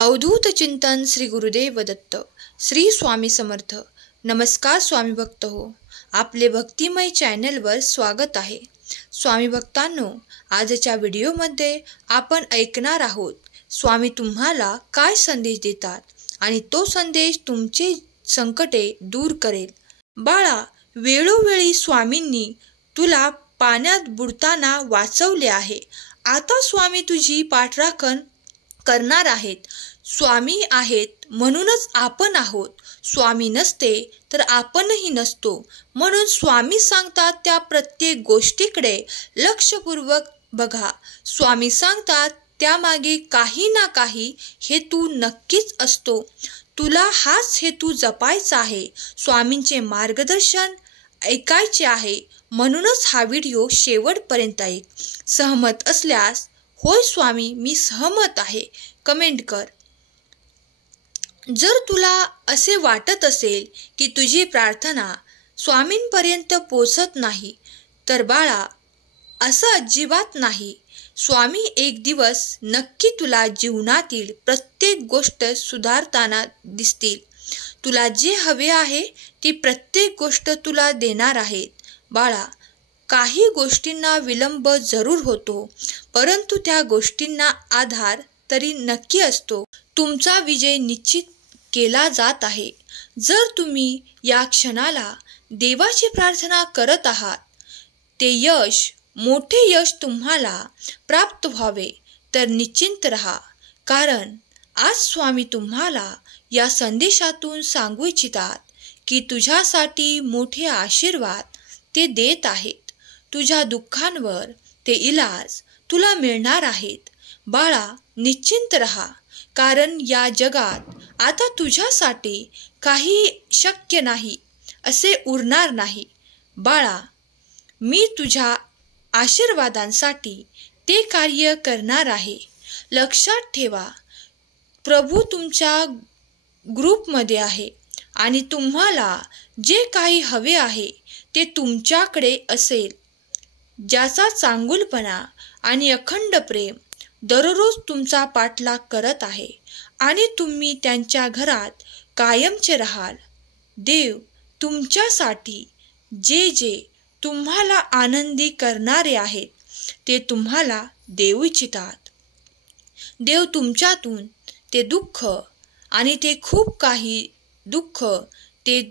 अवधूत चिंतन श्री गुरुदेव दत्त श्री स्वामी समर्थ. नमस्कार स्वामी भक्त हो, आपले भक्तिमय चॅनलवर स्वागत आहे. स्वामी भक्तांनो, आजच्या व्हिडिओमध्ये आपण ऐकणार आहोत स्वामी तुम्हाला काय संदेश देतात आणि तो संदेश तुमचे संकटे दूर करेल. बाळा, वेळोवेळी स्वामींनी तुला पाण्यात बुडताना वाचवले आहे. आता स्वामी तुझी पाठराखण करणार आहेत. स्वामी आहेत म्हणूनच आपण आहोत. स्वामी नसते तर आपणही नसतो. म्हणून स्वामी सांगतात त्या प्रत्येक गोष्टीकडे लक्षपूर्वक बघा. स्वामी सांगतात त्यामागे काही ना काही हेतू नक्कीच असतो. तुला हाच हेतू जपायचा आहे. स्वामींचे मार्गदर्शन ऐकायचे आहे. म्हणूनच हा व्हिडिओ शेवटपर्यंत ऐक. सहमत असल्यास होय स्वामी मी सहमत आहे कमेंट कर. जर तुला असे वाटत असेल की तुझी प्रार्थना स्वामींपर्यंत पोचत नाही तर बाळा, असं अजिबात नाही. स्वामी एक दिवस नक्की तुला जीवनातील प्रत्येक गोष्ट सुधारताना दिसतील. तुला जे हवे आहे ती प्रत्येक गोष्ट तुला देणार आहेत. बाळा, काही गोष्टींना विलंब जरूर होतो, परंतु त्या गोष्टींना आधार तरी नक्की असतो. तुमचा विजय निश्चित केला जात आहे. जर तुम्ही या क्षणाला देवाची प्रार्थना करत आहात, ते यश, मोठे यश तुम्हाला प्राप्त व्हावे तर निश्चिंत रहा. कारण आज स्वामी तुम्हाला या संदेशातून सांगू इच्छितात की तुझ्यासाठी मोठे आशीर्वाद ते देत आहेत. तुझ्या दुःखांवर ते इलाज तुला मिळणार आहेत. बाळा, निश्चिंत रहा, कारण या जगात आता तुझ्यासाठी काही शक्य नाही असे उरणार नाही. बाळा, मी तुझ्या आशीर्वादांसाठी ते कार्य करणार आहे. लक्षात ठेवा, प्रभू तुमच्या ग्रुपमध्ये आहे आणि तुम्हाला जे काही हवे आहे ते तुमच्याकडे असेल. ज्याचा चांगुलपणा आणि अखंड प्रेम दररोज तुमचा पाठलाग करत आहे आणि तुम्ही त्यांच्या घरात कायमचे राहाल. देव तुमच्यासाठी जे जे तुम्हाला आनंदी करणारे आहेत ते तुम्हाला देऊ इच्छितात. देव तुमच्यातून ते दुःख आणि ते खूप काही ते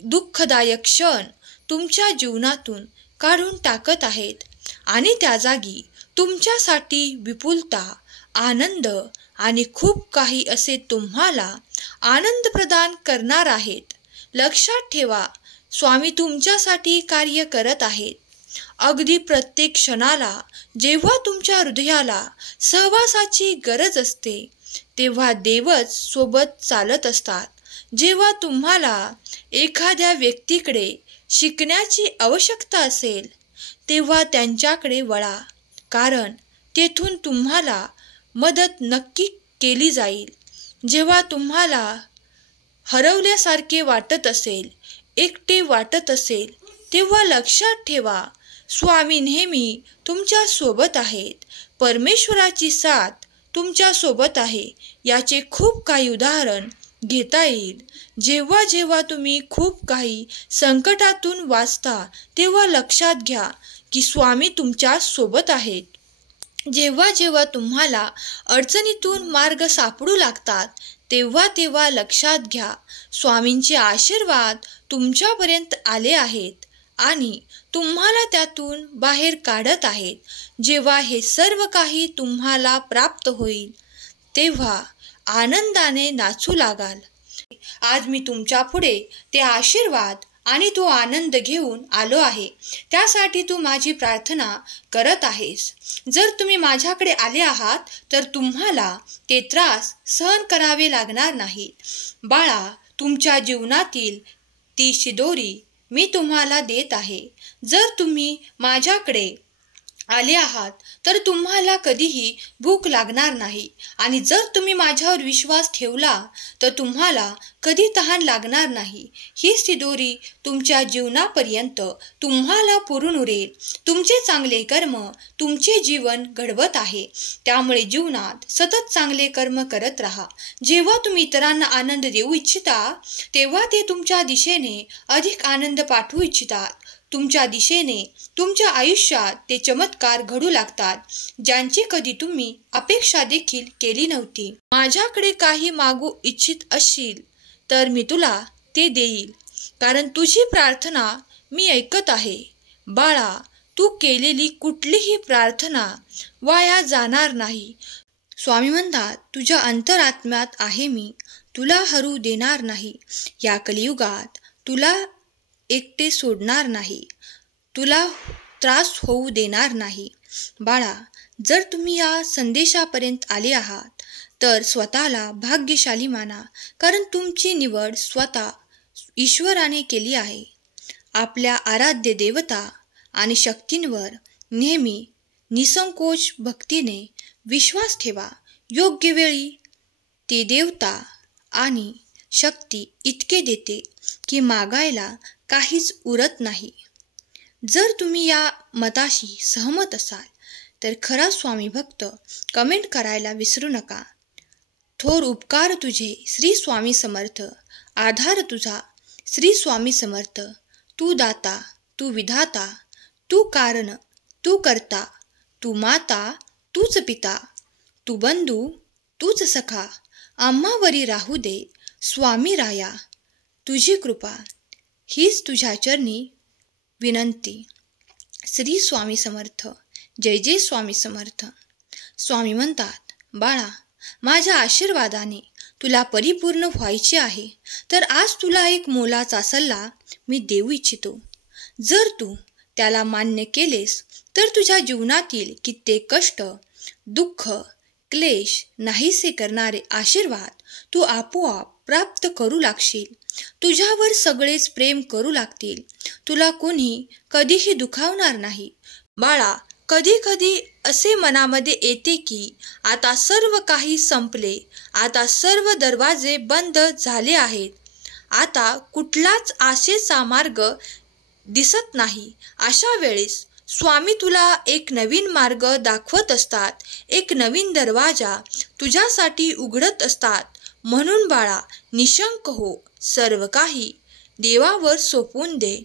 दुःखदायक क्षण तुमच्या जीवनातून काढून टाकत आहेत आणि त्या जागी तुमच्यासाठी विपुलता, आनंद आणि खूप काही असे तुम्हाला आनंद प्रदान करणार आहेत. लक्षात ठेवा, स्वामी तुमच्यासाठी कार्य करत आहेत. अगदी प्रत्येक क्षणाला जेव्हा तुमच्या हृदयाला सहवासाची गरज असते तेव्हा देवच सोबत चालत असतात. जेव्हा तुम्हाला एखाद्या व्यक्तीकडे शिकण्याची आवश्यकता असेल तेव्हा त्यांच्याकडे वळा, कारण तेथून तुम्हाला मदत नक्की केली जाईल. जेव्हा तुम्हाला हरवल्यासारखे वाटत असेल, एकटे वाटत असेल, तेव्हा लक्षात ठेवा स्वामी नेहमी तुमच्या सोबत आहेत. परमेश्वराची साथ तुमच्या सोबत आहे. याचे खूप काही उदाहरण घेता येईल. जेव्हा जेव्हा तुम्ही खूप काही संकटातून वाचता तेव्हा लक्षात घ्या की स्वामी तुमच्या सोबत आहेत. जेव्हा जेव्हा तुम्हाला अडचणीतून मार्ग सापडू लागतात तेव्हा तेव्हा लक्षात घ्या स्वामींचे आशीर्वाद तुमच्यापर्यंत आले आहेत आणि तुम्हाला त्यातून बाहेर काढत आहेत. जेव्हा हे सर्व काही तुम्हाला प्राप्त होईल तेव्हा आनंदाने नाचू लागाल. आज मी तुमच्या पुढे ते आशीर्वाद आणि तो आनंद घेऊन आलो आहे. त्यासाठी तू माझी प्रार्थना करत आहेस. जर तुम्ही माझ्याकडे आले आहात तर तुम्हाला ते त्रास सहन करावे लागणार नाहीत. बाळा, तुमच्या जीवनातील ती शिदोरी मी तुम्हाला देत आहे. जर तुम्ही माझ्याकडे आले आहात तर तुम्हाला कधीही भूक लागणार नाही आणि जर तुम्ही माझ्यावर विश्वास ठेवला तर तुम्हाला कधी तहान लागणार नाही. हीच ती दोरी तुमच्या जीवनापर्यंत तुम्हाला पुरून उरेल. तुमचे चांगले कर्म तुमचे जीवन घडवत आहे, त्यामुळे जीवनात सतत चांगले कर्म करत राहा. जेव्हा तुम्ही इतरांना आनंद देऊ इच्छिता तेव्हा ते तुमच्या दिशेने अधिक आनंद पाठवू इच्छितात. तुमच्या दिशेने तुमच्या आयुष्यात ते चमत्कार घडू लागतात ज्यांची कधी तुम्ही अपेक्षा देखील केली नव्हती. माझ्याकडे काही मागू इच्छित असशील तर मी तुला ते देईल, कारण तुझी प्रार्थना मी ऐकत आहे. बाळा, तू केलेली कुठलीही प्रार्थना वाया जाणार नाही. स्वामी म्हणतात, तुझ्या अंतरात्म्यात आहे मी, तुला हरू देणार नाही. या कलियुगात तुला एकटे सोडणार नाही, तुला त्रास होऊ देणार नाही. बाळा, जर तुम्ही या संदेशापर्यंत आले आहात तर स्वतःला भाग्यशाली माना, कारण तुमची निवड स्वतः ईश्वराने केली आहे. आपल्या आराध्य देवता आणि शक्तींवर नेहमी निसंकोच भक्तीने विश्वास ठेवा. योग्य वेळी ती देवता आणि शक्ती इतके देते की मागायला काहीच उरत नाही. जर तुम्ही या मताशी सहमत असाल तर खरा स्वामी भक्त कमेंट करायला विसरू नका. थोर उपकार तुझे श्री स्वामी समर्थ, आधार तुझा श्री स्वामी समर्थ. तू दाता, तू विधाता, तू कारण, तू करता, तू माता, तूच पिता, तू बंधू, तूच सखा. आम्हावरी राहू दे स्वामी राया, तुझी कृपा हीच तुझ्या चरणी विनंती. श्री स्वामी समर्थ. जय जय स्वामी समर्थ. स्वामी म्हणतात, बाळा, माझ्या आशीर्वादाने तुला परिपूर्ण व्हायचे आहे, तर आज तुला एक मोलाचा सल्ला मी देऊ इच्छितो. जर तू त्याला मान्य केलेस तर तुझ्या जीवनातील कित्येक कष्ट, दुःख, क्लेश नाहीसे करणारे आशीर्वाद तू आपोआप प्राप्त करू लागशील. तुझ्यावर सगळेच प्रेम करू लागतील. तुला कोणी कधीही दुखावणार नाही. बाळा, कधी कधी असे मनामध्ये येते की आता सर्व काही संपले, आता सर्व दरवाजे बंद झाले आहेत, आता कुठलाच आशेचा मार्ग दिसत नाही. अशा वेळेस स्वामी तुला एक नवीन मार्ग दाखवत असतात, एक नवीन दरवाजा तुझ्यासाठी उघडत असतात. म्हणून बाळा, निशंक हो, सर्व काही देवावर सोपवून दे.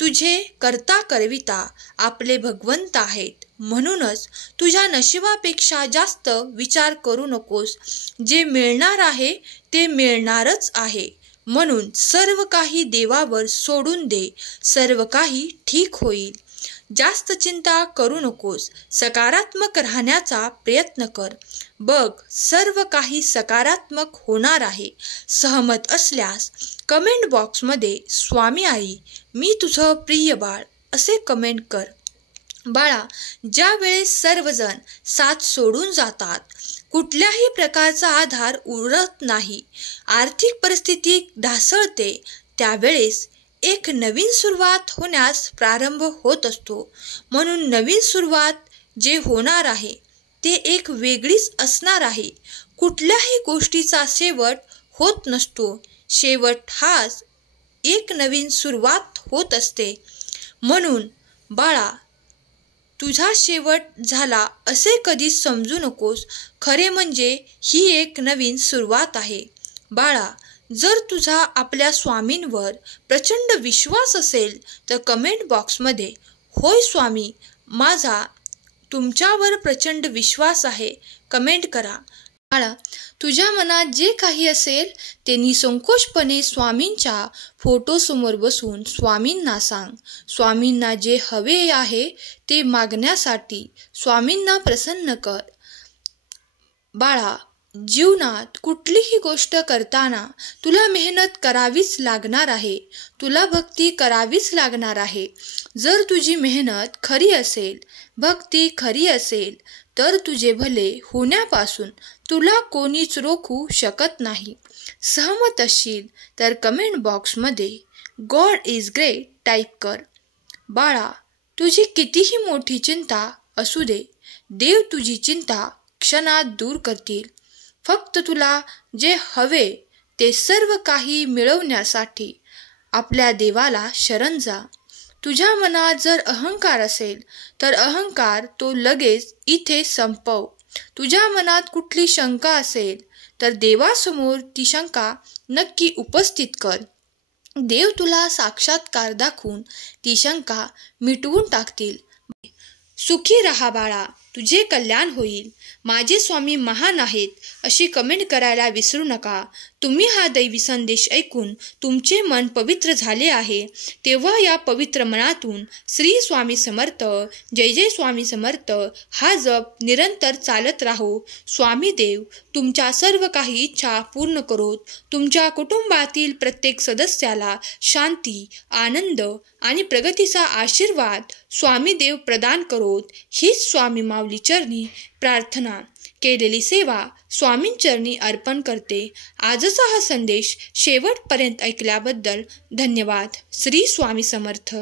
तुझे करता करविता आपले भगवंत आहेत. म्हणूनच तुझ्या नशिबापेक्षा जास्त विचार करू नकोस. जे मिळणार आहे ते मिळणारच आहे. म्हणून सर्व काही देवावर सोडून दे. सर्व काही ठीक होईल. जास्त चिंता करू नकोस. सकारात्मक राहण्याचा प्रयत्न कर. बघ, सर्व काही सकारात्मक होणार आहे. सहमत असल्यास कमेंट बॉक्समध्ये स्वामी आई, मी तुझं प्रिय बाळ असे कमेंट कर. बाळा, ज्या वेळेस सर्वजण साथ सोडून जातात, कुठल्याही प्रकारचा आधार उरत नाही, आर्थिक परिस्थिती ढासळते, त्यावेळेस एक नवीन सुरुवात होण्यास प्रारंभ होत असतो. म्हणून नवीन सुरुवात जे होणार आहे ते एक वेगळीच असणार आहे. कुठल्याही गोष्टीचा शेवट होत नसतो. शेवट हाच एक नवीन सुरुवात होत असते. म्हणून बाळा, तुझा शेवट झाला असे कधीच समजू नकोस. खरे म्हणजे ही एक नवीन सुरुवात आहे. बाळा, जर तुझा आपल्या स्वामींवर प्रचंड विश्वास असेल तर कमेंट बॉक्समध्ये होय स्वामी, माझा तुमच्यावर प्रचंड विश्वास आहे कमेंट करा. बाळा, तुझ्या मनात जे काही असेल ते निसंकोचपणे स्वामींच्या फोटोसमोर बसून स्वामींना सांग. स्वामींना जे हवे आहे ते मागण्यासाठी स्वामींना प्रसन्न कर. बाळा, जीवनात कुठलीही गोष्ट करताना तुला मेहनत करावीच लागणार आहे. तुला भक्ती करावीच लागणार आहे. जर तुझी मेहनत खरी असेल, भक्ती खरी असेल तर तुझे भले होण्यापासून तुला कोणीच रोखू शकत नाही. सहमत असशील तर कमेंट बॉक्समध्ये गॉड इज ग्रेट टाईप कर. बाळा, तुझी कितीही मोठी चिंता असू दे, देव तुझी चिंता क्षणात दूर करतील. फक्त तुला जे हवे ते सर्व काही मिळवण्यासाठी आपल्या देवाला शरण जा. तुझ्या मनात जर अहंकार असेल तर अहंकार तो लगेच इथे संपव. तुझ्या मनात कुठली शंका असेल तर देवासमोर ती शंका नक्की उपस्थित कर. देव तुला साक्षात्कार दाखवून ती शंका मिटवून टाकतील. सुखी राहा बाळा, तुझे कल्याण होईल. माझे स्वामी महान आहेत अशी कमेंट करायला विसरू नका. तुम्ही हा दैवी संदेश ऐकून तुमचे मन पवित्र झाले आहे तेव्हा या पवित्र मनातून श्री स्वामी समर्थ, जय जय स्वामी समर्थ हा जप निरंतर चालत राहो. स्वामी देव तुमच्या सर्व काही इच्छा पूर्ण करोत. तुमच्या कुटुंबातील प्रत्येक सदस्याला शांती, आनंद आणि प्रगतीचा आशीर्वाद स्वामी देव प्रदान करोत. हीच स्वामी माऊली चरणी प्रार्थना. केलेली सेवा स्वामींचरणी अर्पण करते. आजचा हा संदेश शेवटपर्यंत ऐकल्याबद्दल धन्यवाद. श्री स्वामी समर्थ.